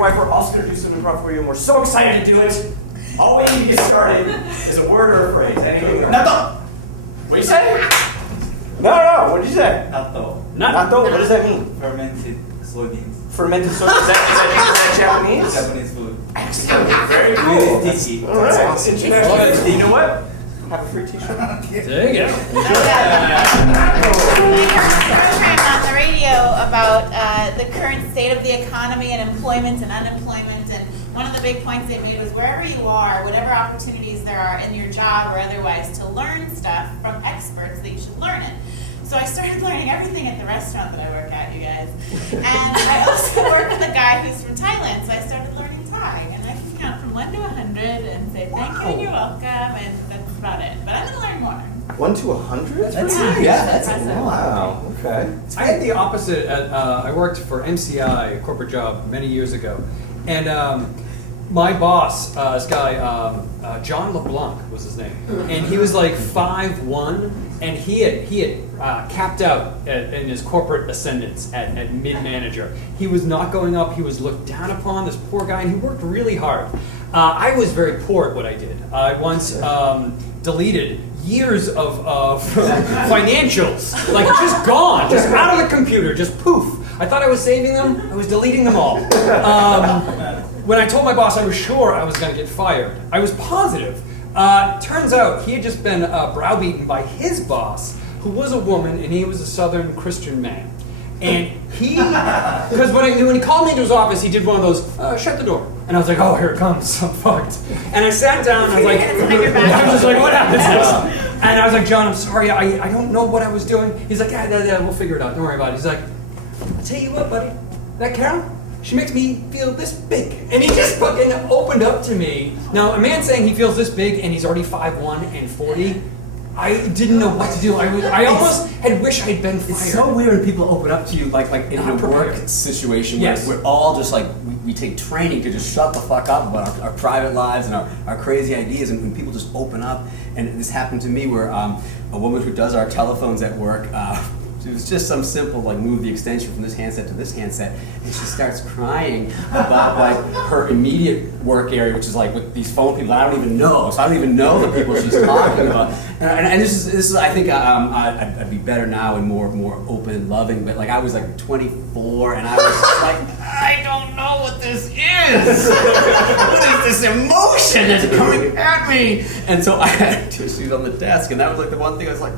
wife, we're also going to do some improv for you, and we're so excited to do it. All we need to get started is a word or a phrase. Anything. Natto. What you say? No. What did you say? Natto. Natto. What does that mean? Fermented soybeans. Fermented soybeans. Is that Japanese? Japanese food. Excellent. Very cool. Really tasty. All right. Awesome. International. You know what? Have a free T-shirt. There you go. We heard a program on the radio about the current state of the economy and employment and unemployment, and one of the big points they made was wherever you are, whatever opportunities there are in your job or otherwise, to learn stuff from experts, that you should learn it. So I started learning everything at the restaurant that I work at, you guys. And I also work with a guy who's from Thailand, so I started learning Thai. And I can count from 1 to 100 and say thank you and you're welcome, and that's about it. But I'm going to learn more. 1 to 100? That's impressive. Wow. Okay. I had the opposite. I worked for MCI, a corporate job, many years ago. And my boss, this guy, John LeBlanc was his name. And he was like 5'1", and he had capped out in his corporate ascendance at mid-manager. He was not going up. He was looked down upon, this poor guy, and he worked really hard. I was very poor at what I did. I once deleted years of financials, like just gone, just out of the computer, just poof. I thought I was saving them. I was deleting them all. When I told my boss I was sure I was going to get fired, I was positive. Turns out he had just been browbeaten by his boss, who was a woman, and he was a Southern Christian man. And he, because when he called me into his office, he did one of those, shut the door. And I was like, oh, here it comes, I'm fucked. And I sat down, and I was like, I was just like, what happens next? And I was like, John, I'm sorry, I don't know what I was doing. He's like, yeah, we'll figure it out, don't worry about it. He's like, I'll tell you what, buddy, that Carol, she makes me feel this big. And he just fucking opened up to me. Now, a man saying he feels this big and he's already 5'1" and 40, I didn't know what to do. I almost had wished I'd been fired. It's so weird when people open up to you like in a work situation where we're all just like, we take training to just shut the fuck up about our private lives and our crazy ideas, and when people just open up. And this happened to me where a woman who does our telephones at work, it was just some simple, like, move the extension from this handset to this handset, and she starts crying about, like, her immediate work area, which is, like, with these phone people I don't even know, so I don't even know the people she's talking about. And this is I think I'd be better now and more open and loving, but, like, I was, like, 24, and I was just like, I don't know what this is! What is this emotion that's coming at me? And so I had tissues on the desk, and that was, like, the one thing I was like,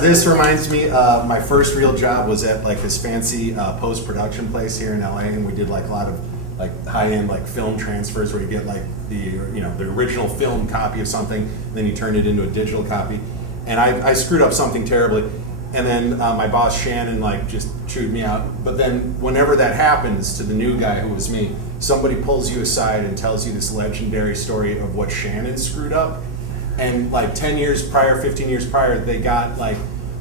This reminds me, my first real job was at like this fancy post-production place here in LA, and we did like a lot of like high-end like film transfers where you get like the original film copy of something, and then you turn it into a digital copy. And I screwed up something terribly, and then my boss Shannon like just chewed me out. But then whenever that happens to the new guy who was me, somebody pulls you aside and tells you this legendary story of what Shannon screwed up. And like 10 years prior, 15 years prior, they got like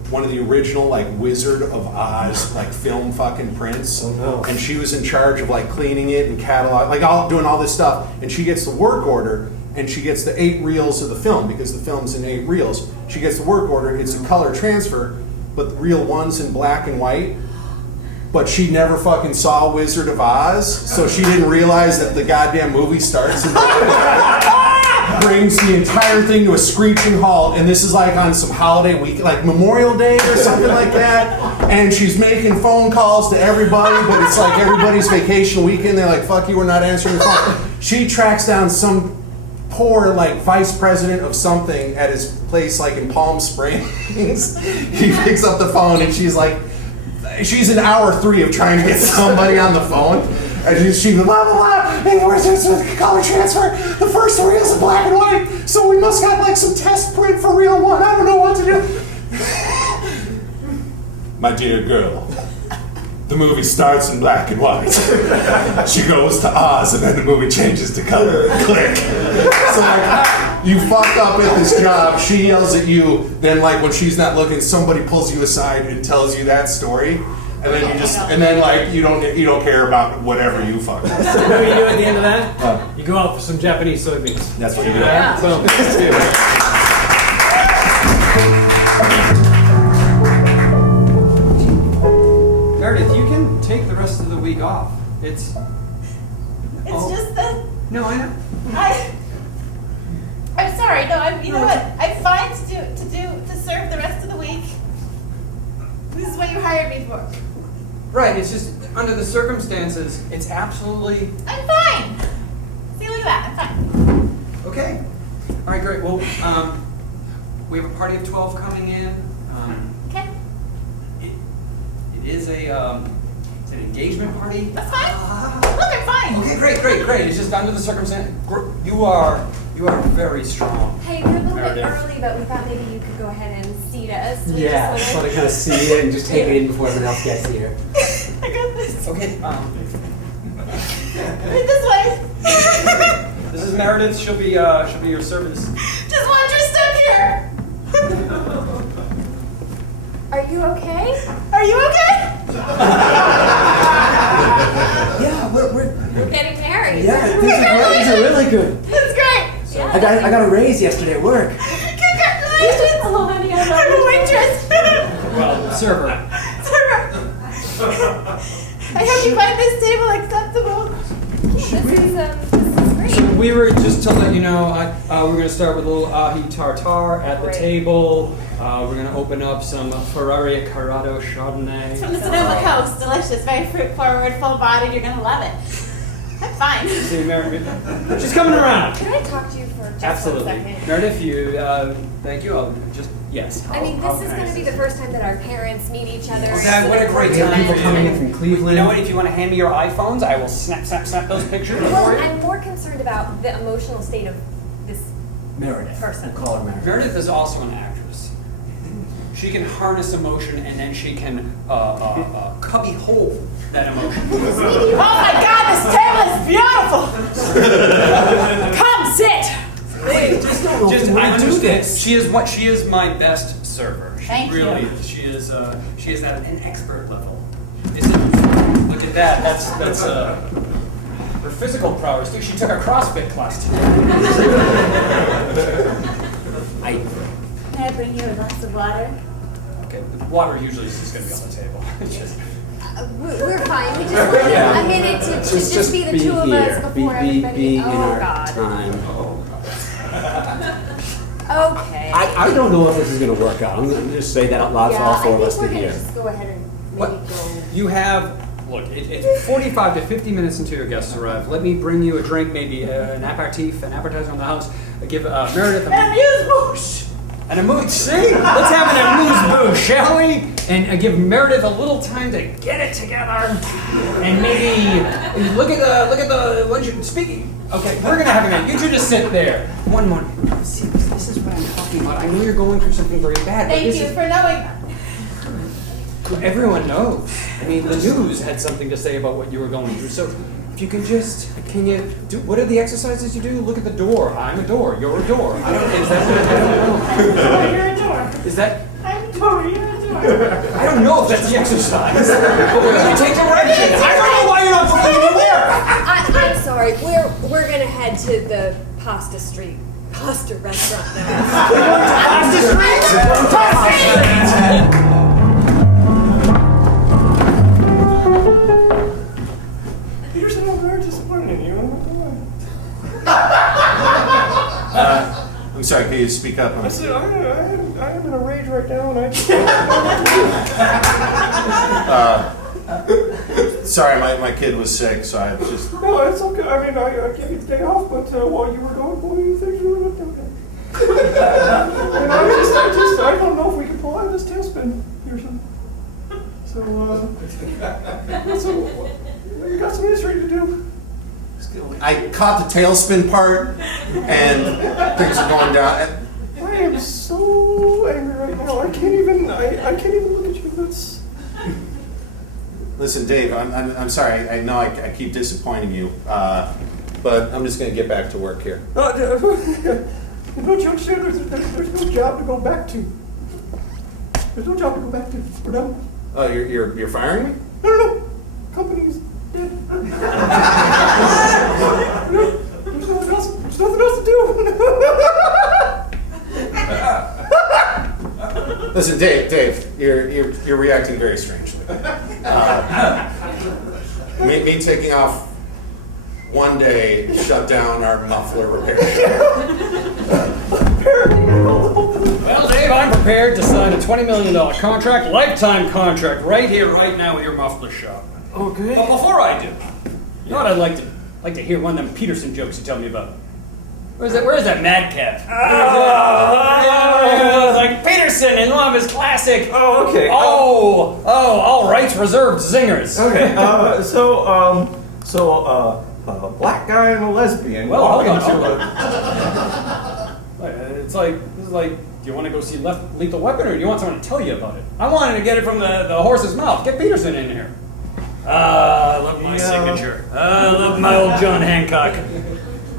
one of the original like Wizard of Oz like film fucking prints. Oh no. And she was in charge of like cleaning it and catalog, like doing all this stuff. And she gets the work order, and she gets the 8 reels of the film because the film's in 8 reels. She gets the work order, it's a color transfer, but reel 1's in black and white. But she never fucking saw Wizard of Oz, so she didn't realize that the goddamn movie starts in black and white. Brings the entire thing to a screeching halt, and this is like on some holiday week, like Memorial Day or something like that, and she's making phone calls to everybody, but it's like everybody's vacation weekend. They're like, fuck you, we're not answering the phone. She tracks down some poor like vice president of something at his place like in Palm Springs. He picks up the phone, and she's in hour 3 of trying to get somebody on the phone. And she blah, blah, blah, hey, where's this color transfer? The first reel's in black and white, so we must have like some test print for reel 1. I don't know what to do. My dear girl, the movie starts in black and white. She goes to Oz, and then the movie changes to color. Click. So like, you fucked up at this job, she yells at you, then like when she's not looking, somebody pulls you aside and tells you that story. And then you don't care about whatever you fuck. What do you do at the end of that? You go out for some Japanese soybeans. That's what you do. Yeah. Boom. Meredith, you can take the rest of the week week off. It's just that No, I know. I'm sorry. No, you know what? I'm fine to serve the rest of the week. This is what you hired me for. Right, it's just under the circumstances, it's absolutely I'm fine. See, look at that. I'm fine. okay. All right, great. Well, we have a party of 12 coming in. Okay. It is it's an engagement party. That's fine. Look, I'm fine. Okay, great. It's just under the circumstance. You are very strong. Hey, we're a little bit Meredith. early, but we thought maybe you could go ahead and seat us. We Yeah, I just want to kind of see it and just take it in before everyone else gets here. I got this. Okay. Right this way. This is Meredith. She'll be your service. Just watch your step here. Are you okay? Are you okay? Yeah, we're We're getting married. yeah, things are really good. That's great. Yeah. I got a raise yesterday at work. Congratulations. Oh, honey, I'm a waitress. Well, server. I hope you find this table acceptable. This is great. So we were just to let you know, we're going to start with a little ahi tartar at the Great. table. We're going to open up some Ferrari Carrado Chardonnay. From the Sonoma Coast. Delicious. Very fruit forward, full bodied. You're going to love it. I'm fine. See, Meredith. She's coming around. Can I talk to you for just Absolutely. 1 second? Meredith, thank you. Yes. I mean, this is going to be the first time that our parents meet each other. That, what a great Yeah, time. people coming in from Cleveland. You know what? If you want to hand me your iPhones, I will snap those pictures Well, for you. I'm more concerned about the emotional state of this Meredith. person. We'll call her Meredith. Meredith is also an actress. She can harness emotion and then she can cubby hole that emotion. Oh my God, this table is beautiful. Come sit. Just I understand. She is my best server. She Thank you. really, she is at an expert level. Look at that. That's her physical prowess too. She took a CrossFit class today. May I bring you a glass of water? Okay, the water usually is just going to be on the table. It's just, We're fine. We just wanted a minute to just be the two of us before everybody. Be in Oh, our God. time. Okay. I don't know if this is going to work out. I'm going to just say that out loud for all four of us to I think we're hear. going to just go ahead and what maybe go. you have? Look, it's 45 to 50 minutes until your guests arrive. Let me bring you a drink, maybe an aperitif, an appetizer on the house. Give Meredith Amuse-bouche. an amuse. See? Let's have an amuse-bouche, shall we? And give Meredith a little time to get it together. And maybe look at the luncheon. Speaking. Okay, we're gonna have a minute. You two just sit there. One more. See, this is what I'm talking about. I know you're going through something very bad. But Thank this you is, for knowing that. everyone knows. I mean, the news had something to say about what you were going through. So, if you can you do? What are the exercises you do? Look at the door. I'm a door. You're a door. I don't. Is that? I don't know. You're a door. Is that? I'm a door. You're a door. I don't know if that's the exercise. But we're gonna take direction. I don't know why you're not putting it anywhere. I'm sorry. We're gonna head to the pasta restaurant now. Peter said I'm very disappointed in you. I'm sorry, can you speak up? I said, I am in a rage right now, and I Sorry, my kid was sick, so I just... No, it's okay. I mean, I gave you the day off, but while you were gone, boy, things were looking okay. And I don't know if we can pull out of this tailspin here. So you got some history to do. I caught the tailspin part, and things are going down. I am so angry right now. I can't even look at you. That's... Listen, Dave, I'm sorry. I know I keep disappointing you, but I'm just going to get back to work here. No, Joe said there's no job to go back to. There's no job to go back to. We're done. Oh, you're firing me? No. Company's dead. No, there's nothing else to do. Listen, Dave, you're reacting very strangely. me taking off one day shut down our muffler repair. Well, Dave, I'm prepared to sign a $20 million contract, lifetime contract, right here, right now with your muffler shop. Okay. But before I do, you know what I'd like to hear one of them Peterson jokes you tell me about. Where's that madcap? Like Peterson in one of his classic. Oh, okay. All rights reserved zingers. Okay. A black guy and a lesbian. Well, hold on. Hold This is like, do you want to go see Lethal Weapon, or do you want someone to tell you about it? I wanted to get it from the horse's mouth. Get Peterson in here. I love my signature. I love my old John Hancock.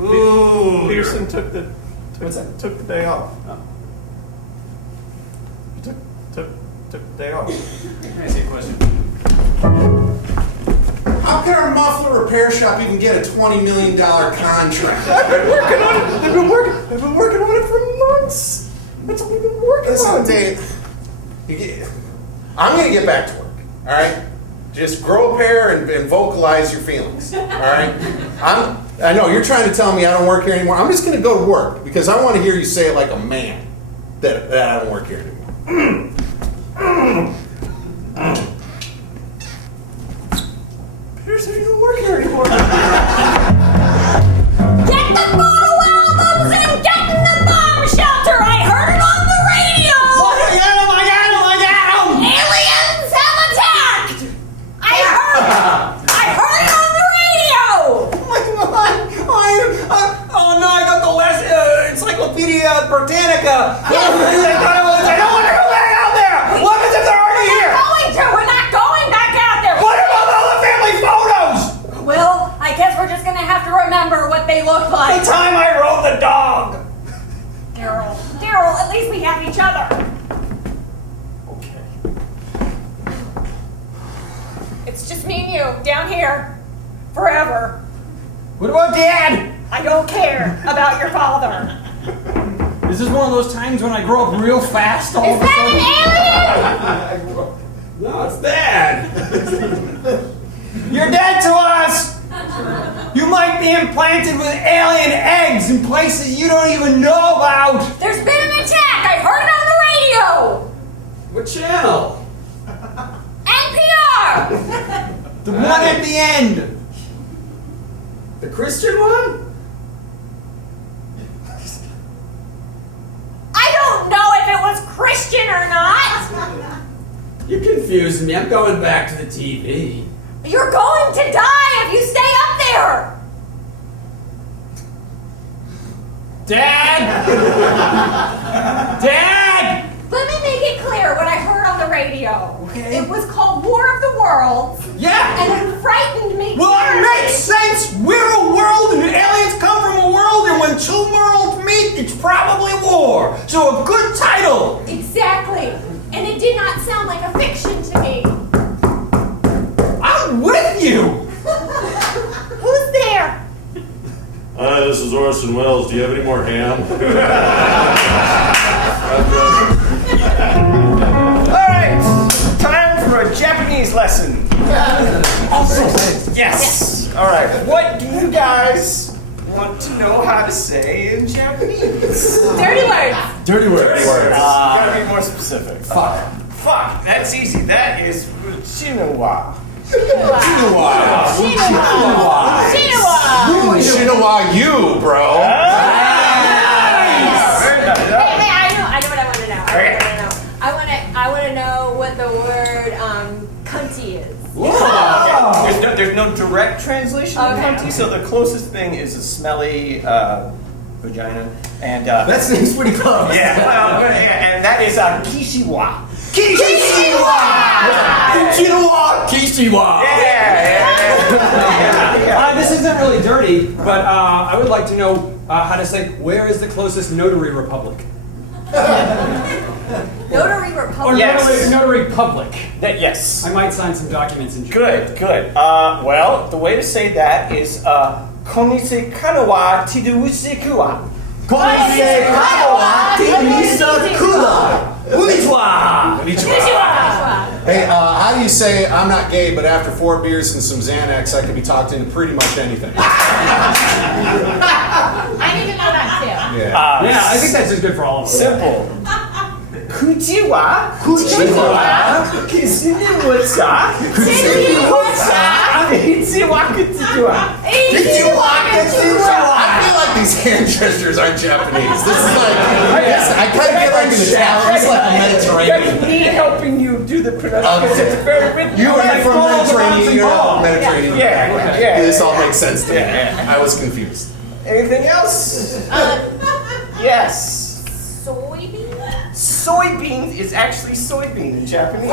Ooh. Peterson took the day off. Oh. He took the day off. Can I see a question? How can our muffler repair shop even get a $20 million contract? I've been working on it. I've been working on it for months. That's what we've been working on. Dave, I'm going to get back to work, all right? Just grow a pair and vocalize your feelings, all right? I know, you're trying to tell me I don't work here anymore. I'm just going to go to work because I want to hear you say it like a man that I don't work here anymore. Peterson, you don't work here anymore. Get the photo albums and get in the bomb shelter! I heard it on the radio! I got him! Aliens have attacked! I heard it on the radio! Oh no, I got the last Encyclopedia Britannica. I don't want to go back out there. What if they're already here? We're not going back out there! What about all the family photos? Well, I guess we're just gonna have to remember what they look like. The time I rode the dog. Daryl, at least we have each other. Okay. It's just me and you, down here. Forever. What about Dad? I don't care about your father. Is this one of those times when I grow up real fast all Is of a sudden? that an alien? No, it's Dad. You're dead to us! You might be implanted with alien eggs in places you don't even know about! There's been an attack! I heard it on the radio! What channel? NPR! The one at the end! The Christian one? I don't know if it was Christian or not! You're confusing me. I'm going back to the TV. You're going to die if you stay up there! Dad! Dad! Let me make it clear what I heard on the radio. Okay. It was called War of the Worlds, Yeah! and it frightened me. Well, it terribly. makes sense! We're a world and aliens come from a world, and when two worlds meet, it's probably war. So a good title! Exactly. And it did not sound like a fiction to me. I'm with you! Who's there? Hi, this is Orson Welles. Do you have any more ham? All right. Time for a Japanese lesson. Yes. All right. What do you guys want to know how to say in Japanese? Dirty words. Dirty words. Gotta be more specific. Fuck. Fuck. That's easy. That is Uchinawa. Shinwa. Shinawa you, bro. Very nice. Hey, I know what I want to know. I want to know what the word cunty is. Okay. There's no direct translation of Okay. cunty, so the closest thing is a smelly vagina, and That seems pretty close. and that is kishiwa. Kishiwa! Yeah. This isn't really dirty, but I would like to know how to say, where is the closest notary republic? Notary Or Republic. Yes. notary public. Yes. I might sign some documents in Japan. Good. Well, the way to say that is konnichiwa kanawa tiduusikuwa. Konnichiwa! Konnichiwa! Konnichiwa! Konnichiwa! Hey, how do you say I'm not gay, but after 4 beers and some Xanax, I could be talked into pretty much anything? I need to know that too. Yeah. Yeah, I think that's just good for all of us. Simple. Konnichiwa. Konnichiwa. I feel like these hand gestures aren't Japanese. This is like, I kind of get like an Italian, it's like a Mediterranean. Me helping you do the pronunciation. It's very written. You are from Mediterranean, you're all Mediterranean. Yeah. This all makes sense to me. I was confused. Anything else? Yes. Soybean? Soybeans is actually soybean in Japanese.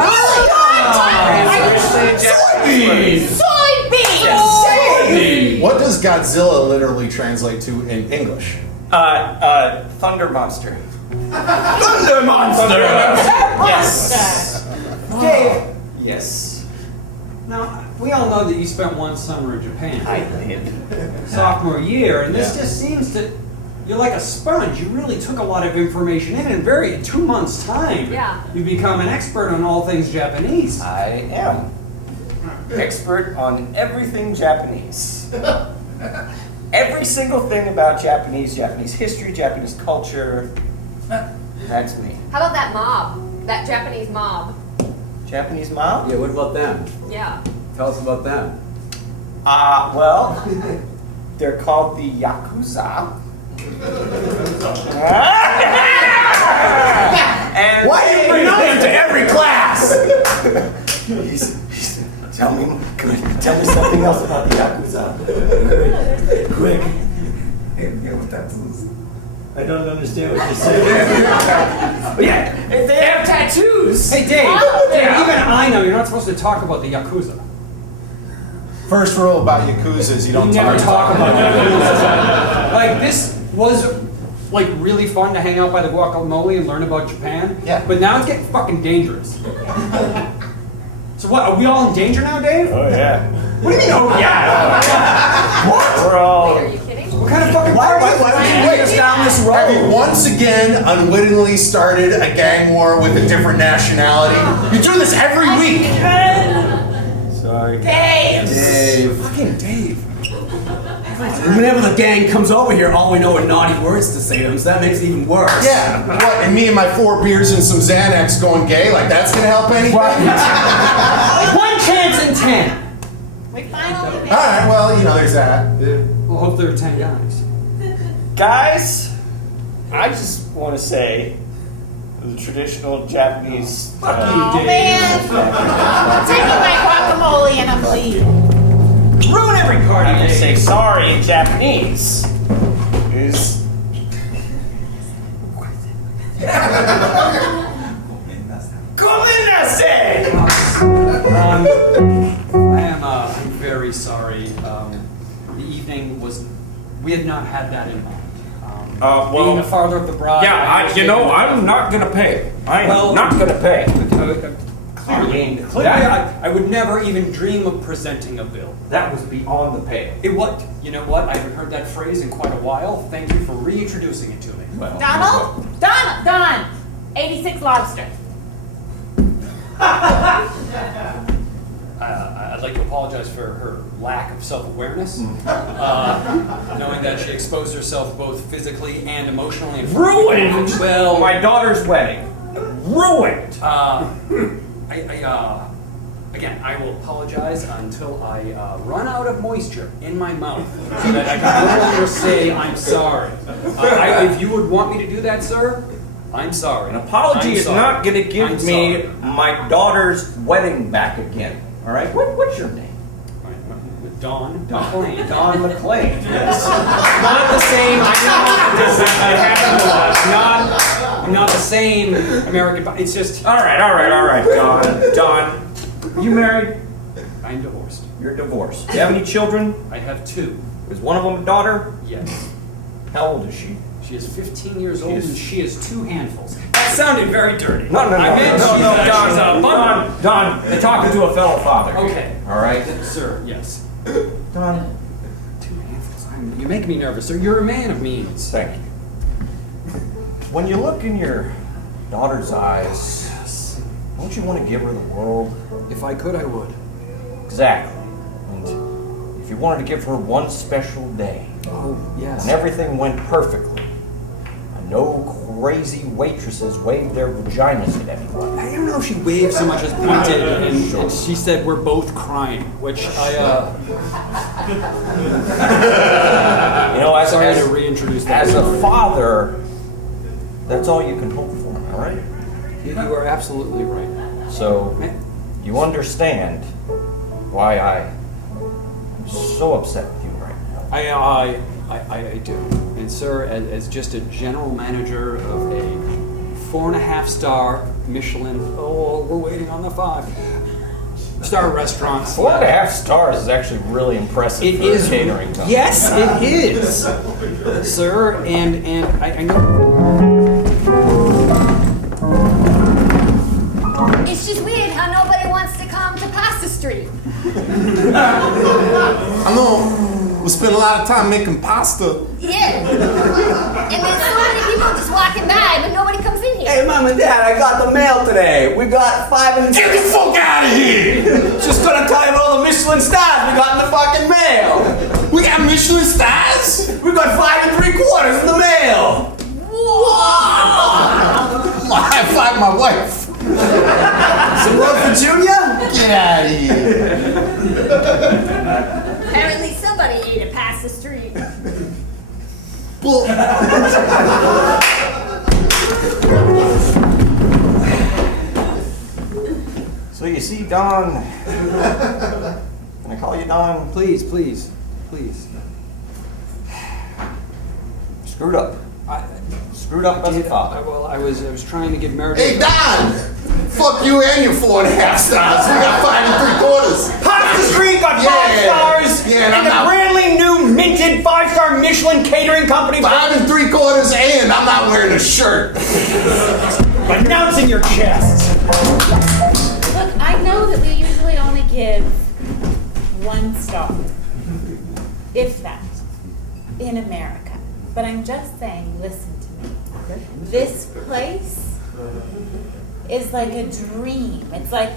Soybeans! What does Godzilla literally translate to in English? Thunder monster. Thunder monster! Yes. Dave. Yes. Now, we all know that you spent one summer in Japan, I did. sophomore year, and this just seems to, you're like a sponge. You really took a lot of information in 2 months' time. Yeah. You become an expert on all things Japanese. I am. Expert on everything Japanese. Every single thing about Japanese history, Japanese culture. That's me. How about that mob? That Japanese mob? Japanese mob? Yeah, what about them? Yeah. Tell us about them. Well, they're called the Yakuza. And Why do you bring them into every class? Tell me something else about the Yakuza. Quick. I don't understand what you're saying. Yeah, if they have tattoos. Hey, Dave, even I know you're not supposed to talk about the Yakuza. First rule about Yakuza is you don't Never talk about Yakuza. Like, this was like really fun to hang out by the guacamole and learn about Japan. Yeah. But now it's getting fucking dangerous. So what, are we all in danger now, Dave? Oh yeah. What do you mean, oh yeah? We're all. Wait, are you kidding? What kind of fucking Why party? don't you lead us down this road? Have you once again unwittingly started a gang war with a different nationality? You do this every week. Sorry. Dave! Fucking Dave. Whenever the gang comes over here, all we know are naughty words to say to them, so that makes it even worse. Yeah, what, and me and my 4 beers and some Xanax going gay? Like that's gonna help anything? One chance in 10. We finally made it. Alright, well, there's that. We'll hope there are 10 guys. Guys, I just want to say the traditional Japanese. Oh man! Take me my guacamole and I'm leaving. Ruin every party. I say sorry in Japanese is. Gomenasai! I'm very sorry. The evening was, we had not had that in mind. Being the father of the bride. I'm not gonna pay. Well- not gonna pay. Clearly, I would never even dream of presenting a bill. That was beyond the pay. It what? You know what? I haven't heard that phrase in quite a while. Thank you for reintroducing it to me. Donald? Don! 86 lobster. I'd like to apologize for her lack of self-awareness, knowing that she exposed herself both physically and emotionally. Ruined! Well, My daughter's wedding. Ruined! Again, I will apologize until I run out of moisture in my mouth so that I can no longer say I'm sorry. If you would want me to do that, sir, I'm sorry. An apology I'm is sorry. not going to give I'm me sorry. my daughter's wedding back again. All right? What's your name? Don McLean. Don McLean. Yes. Not the same. I'm not the same American. It's just. All right. Don. You married? I'm divorced. You're divorced. Do you have any children? I have 2. Is one of them a daughter? Yes. How old is she? She is 15 years old and she has 2 handfuls. That sounded very dirty. No, I meant she's a bundle. Don, you're talking to a fellow father. Okay. All right? Sir, yes. Don. 2 handfuls. You make me nervous, sir. You're a man of means. Thank you. When you look in your daughter's eyes, Don't you want to give her the world? If I could, I would. Exactly. And if you wanted to give her one special day, Oh, yes. when everything went perfectly, and no crazy waitresses waved their vaginas at anyone. I don't know if she waved so much as pointed, and she said we're both crying, which You know, sorry to reintroduce that. As a father, that's all you can hope for, all right? You are absolutely right. So, you understand why I'm so upset with you right now. I do. And sir, as just a general manager of a 4.5-star Michelin, we're waiting on the 5-star restaurants. 4.5 stars is actually really impressive It for is a catering company. Yes, it is, sir. And I know. It's just weird how nobody wants to come to Pasta Street. I know we spend a lot of time making pasta. Yeah. And there's so many people just walking by, but nobody comes in here. Hey, Mom and Dad, I got the mail today. We got 5 and Get the fuck out of here! Just gonna tell you about all the Michelin stars we got in the fucking mail. We got Michelin stars? We got 5 3/4 in the mail. High five my wife. Some love for Junior? Get out of here. Apparently somebody ate a Pasta Street. Well, So you see, Don, can I call you Don? Please. Screwed up. Screwed up as a father. Well, I was trying to give Meredith. hey Don! Fuck you and your 4.5 stars. We got 5 3/4. Pasta Street got 5 Yeah. stars, Yeah, and and I'm the not- brandly new minted 5-star Michelin catering company 5 3/4 and I'm not wearing a shirt. announcing your chest. Look, I know that we usually only give 1 star, if that, in America. But I'm just saying, listen to me. This place is like a dream. It's like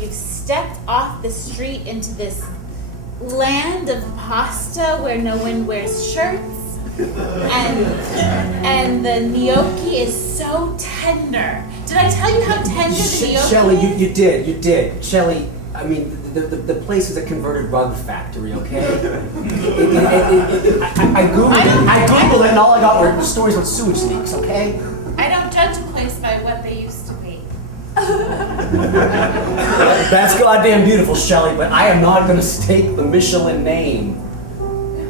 you've stepped off the street into this land of pasta where no one wears shirts. And the gnocchi is so tender. Did I tell you how tender the gnocchi Shelley, is? you did. Shelley, I mean, the place is a converted rug factory, okay? I Googled it and all I got were stories about sewage leaks, okay? I don't judge a place by what they used to be. That's goddamn beautiful, Shelley, but I am not going to stake the Michelin name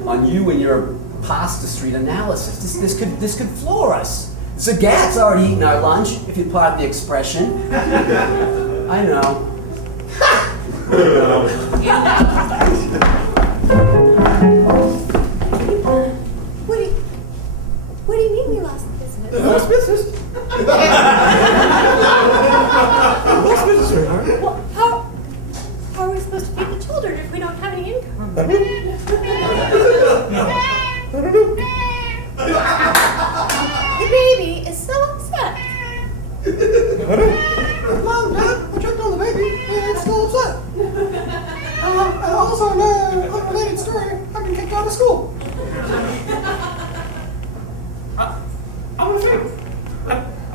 on you and your Pasta Street analysis. This could floor us. Zagat's already eaten our lunch, if you pardon the expression. I know. What do you mean we lost business? Lost business? Lost business, sweetheart. Well, how are we supposed to feed the children if we don't have any income? I don't know. The baby is so upset. Mom, Dad, I checked on the baby, and it's still upset. And also, an unrelated story, I've been kicked out of school. I'm afraid. I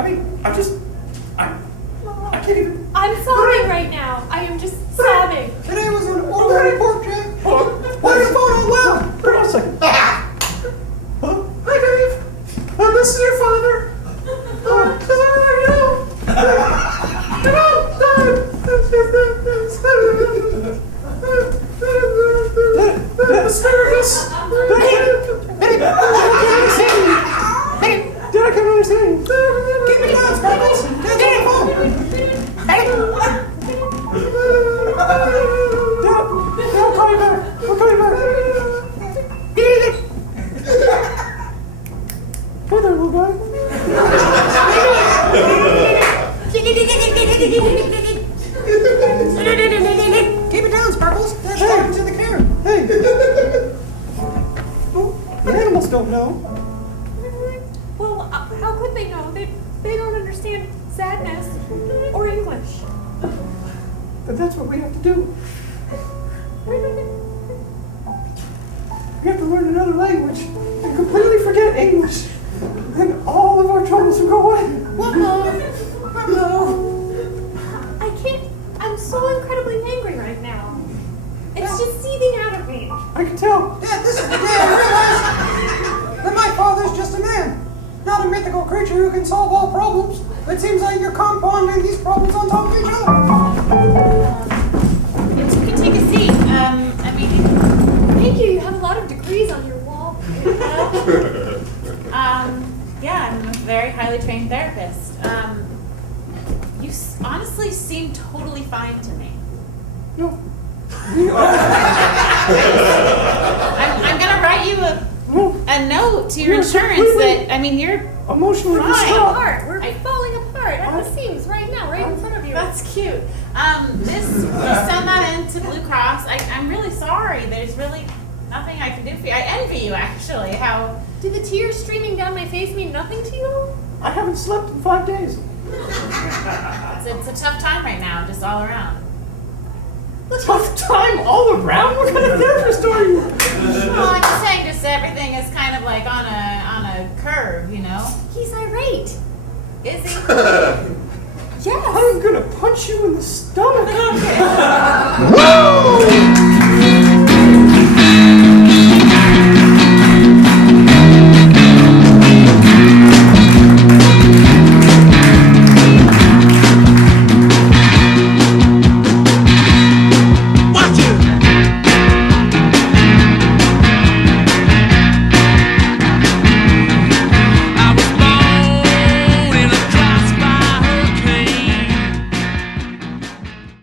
can't even. I'm sobbing right now. I am just sobbing. Today was an ordinary pork check. Why did the phone out loud? Hold on a second. Huh? Hi, Dave. This is your father. Asparagus. Hey, did I come understand? Keep it down, Sparkles. Dad's on the phone. Hey. Dad, I'll call you back. I'll call you back. Get it. Hey there, little guy. Keep it down, Sparkles. That's talking to the camera. Hey. Well, the animals don't know. Well, how could they know? They don't understand sadness, or English. But that's what we have to do. We have to learn another language and completely forget English. Then all of our troubles will go away. I can't. I'm so incredibly angry right now. It's just seething out of me. I can tell. Dad, this is the day I realized that my father's just a man, not a mythical creature who can solve all problems. It seems like you're compounding these problems on top of each other. You can take a seat. Thank you. You have a lot of degrees on your wall. Yeah, I'm a very highly trained therapist. You honestly seem totally fine to me. No. I'm gonna write you a note to your You're insurance completely- that, you're Emotionally fine. distraught. We're falling apart at the seams right now, right in front of you. That's cute. Just send that in to Blue Cross. I'm really sorry. There's really nothing I can do for you. I envy you, actually. How Did the tears streaming down my face mean nothing to you? I haven't slept in 5 days. it's a tough time right now, just all around. Tough time all around? What kind of therapist are you? Well, I'm just saying, just everything is kind of like on a curve, you know. He's irate. Is he? Yes. I'm gonna punch you in the stomach.